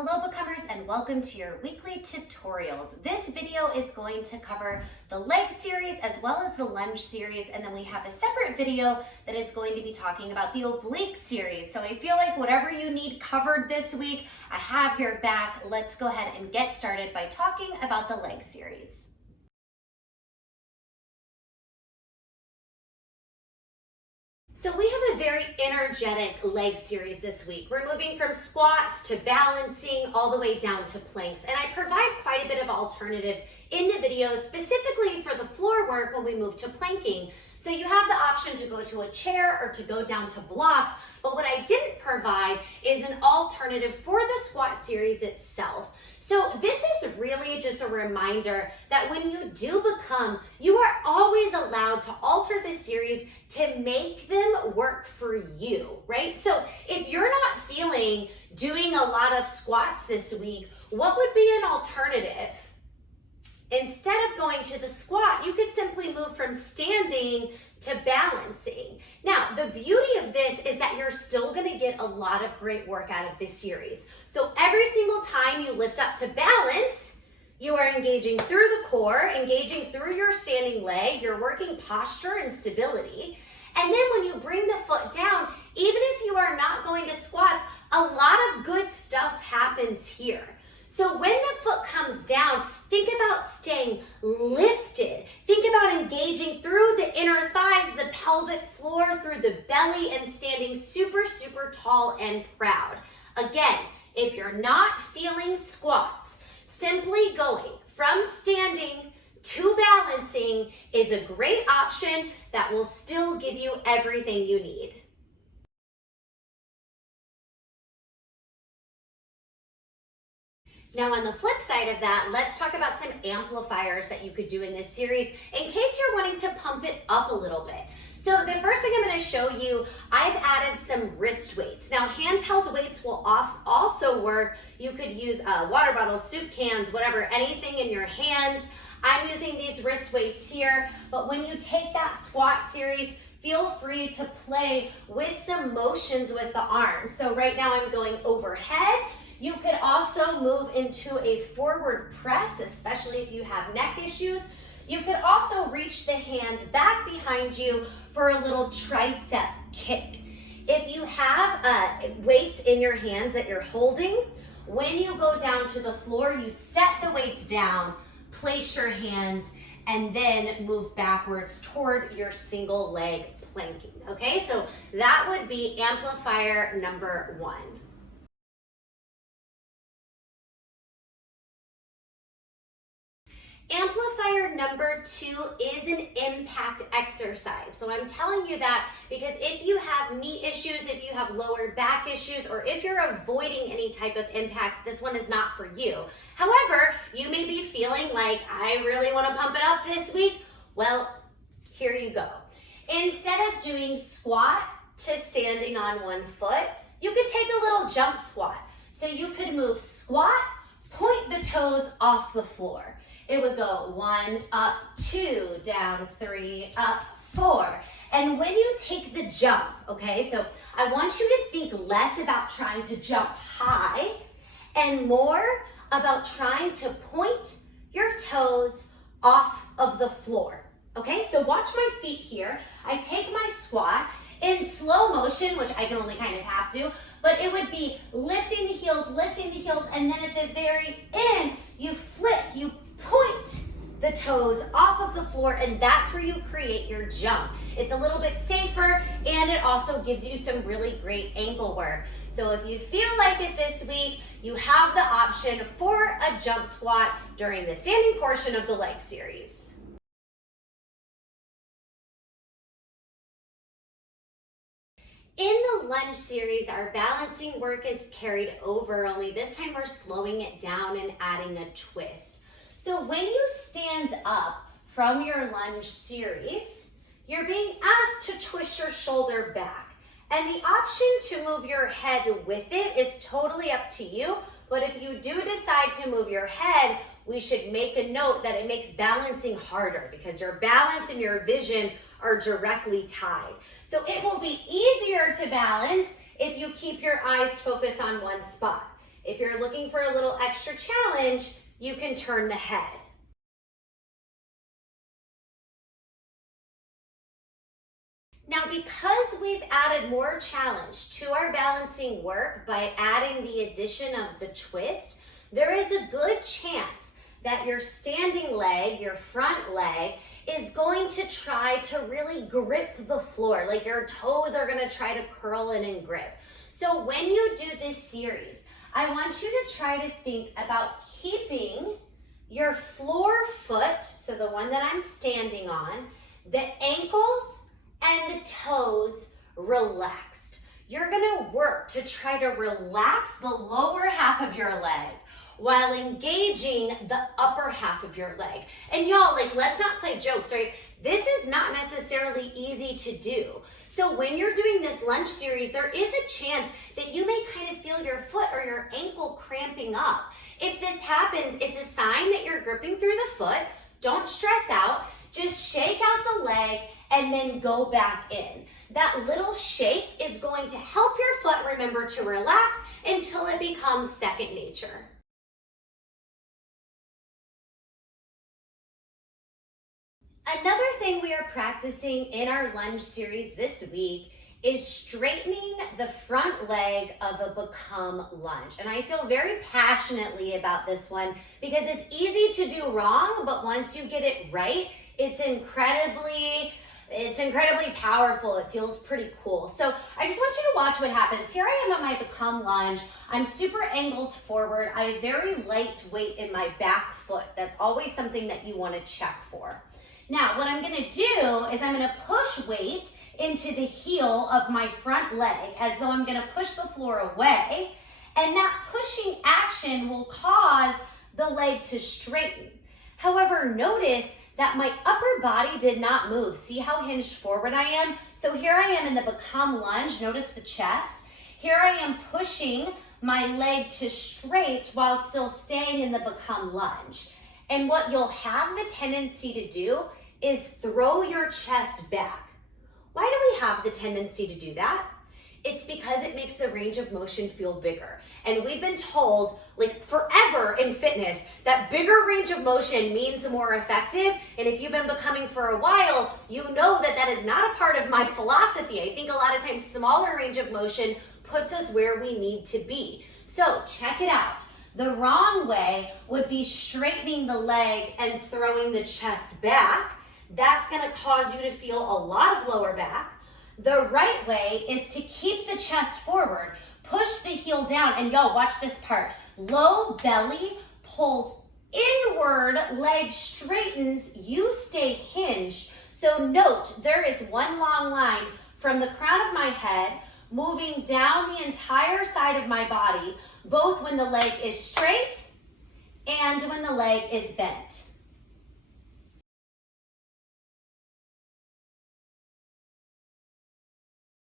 Hello becomers and welcome to your weekly tutorials. This video is going to cover the leg series as well as the lunge series, and then we have a separate video that is going to be talking about the oblique series. So I feel like whatever you need covered this week, I have your back. Let's go ahead and get started by talking about the leg series. So we have a very energetic leg series this week. We're moving from squats to balancing all the way down to planks. And I provide quite a bit of alternatives in the video, specifically for the floor work when we move to planking. So you have the option to go to a chair or to go down to blocks, but what I didn't provide is an alternative for the squat series itself. So this is really just a reminder that when you do become, you are always allowed to alter the series to make them work for you, right? So if you're not feeling doing a lot of squats this week, what would be an alternative? Instead of going to the squat, you could simply move from standing to balancing. Now, the beauty of this is that you're still gonna get a lot of great work out of this series. So every single time you lift up to balance, you are engaging through the core, engaging through your standing leg, you're working posture and stability. And then when you bring the foot down, even if you are not going to squats, a lot of good stuff happens here. So when the foot comes down, think about staying lifted. Think about engaging through the inner thighs, the pelvic floor, through the belly, and standing super, super tall and proud. Again, if you're not feeling squats, simply going from standing to balancing is a great option that will still give you everything you need. Now on the flip side of that, let's talk about some amplifiers that you could do in this series in case you're wanting to pump it up a little bit. So the first thing I'm going to show you, I've added some wrist weights. Now handheld weights will also work. You could use water bottles, soup cans, whatever, anything in your hands. I'm using these wrist weights here, but when you take that squat series, feel free to play with some motions with the arms. So right now I'm going overhead. You could also move into a forward press, especially if you have neck issues. You could also reach the hands back behind you for a little tricep kick. If you have weights in your hands that you're holding, when you go down to the floor, you set the weights down, place your hands, and then move backwards toward your single leg planking, okay? So that would be amplifier number 1. Amplifier number 2 is an impact exercise. So I'm telling you that because if you have knee issues, if you have lower back issues, or if you're avoiding any type of impact, this one is not for you. However, you may be feeling like, I really want to pump it up this week. Well, here you go. Instead of doing squat to standing on one foot, you could take a little jump squat. So you could move squat, point the toes off the floor. It would go 1, up, 2, down, 3, up, 4. And when you take the jump, okay, so I want you to think less about trying to jump high and more about trying to point your toes off of the floor, okay? So watch my feet here. I take my squat in slow motion, which I can only kind of have to, but it would be lifting the heels, and then at the very end, you flip, you point the toes off of the floor, and that's where you create your jump. It's a little bit safer, and it also gives you some really great ankle work. So if you feel like it this week, you have the option for a jump squat during the standing portion of the leg series. In the lunge series, our balancing work is carried over, only this time we're slowing it down and adding a twist. So when you stand up from your lunge series, you're being asked to twist your shoulder back. And the option to move your head with it is totally up to you, but if you do decide to move your head, we should make a note that it makes balancing harder because your balance and your vision are directly tied. So it will be easier to balance if you keep your eyes focused on one spot. If you're looking for a little extra challenge, you can turn the head. Now, because we've added more challenge to our balancing work by adding the addition of the twist, there is a good chance that your standing leg, your front leg, is going to try to really grip the floor, like your toes are gonna try to curl in and grip. So when you do this series, I want you to try to think about keeping your floor foot, so the one that I'm standing on, the ankles and the toes relaxed. You're gonna work to try to relax the lower half of your leg while engaging the upper half of your leg. And y'all, like, let's not play jokes, right? This is not necessarily easy to do. So when you're doing this lunge series, there is a chance that you may kind of feel your foot or your ankle cramping up. If this happens, it's a sign that you're gripping through the foot. Don't stress out. Just shake out the leg and then go back in. That little shake is going to help your foot remember to relax until it becomes second nature. Another thing we are practicing in our lunge series this week is straightening the front leg of a become lunge. And I feel very passionately about this one because it's easy to do wrong, but once you get it right, it's incredibly powerful. It feels pretty cool. So I just want you to watch what happens. Here I am at my become lunge. I'm super angled forward. I have very light weight in my back foot. That's always something that you want to check for. Now, what I'm gonna do is I'm gonna push weight into the heel of my front leg as though I'm gonna push the floor away, and that pushing action will cause the leg to straighten. However, notice that my upper body did not move. See how hinged forward I am? So here I am in the become lunge, notice the chest. Here I am pushing my leg to straight while still staying in the become lunge. And what you'll have the tendency to do is throw your chest back. Why do we have the tendency to do that? It's because it makes the range of motion feel bigger. And we've been told, like forever in fitness, that bigger range of motion means more effective. And if you've been becoming for a while, you know that that is not a part of my philosophy. I think a lot of times smaller range of motion puts us where we need to be. So check it out. The wrong way would be straightening the leg and throwing the chest back. That's gonna cause you to feel a lot of lower back. The right way is to keep the chest forward, push the heel down, and y'all watch this part. Low belly pulls inward, leg straightens, you stay hinged. So note, there is one long line from the crown of my head moving down the entire side of my body, both when the leg is straight and when the leg is bent.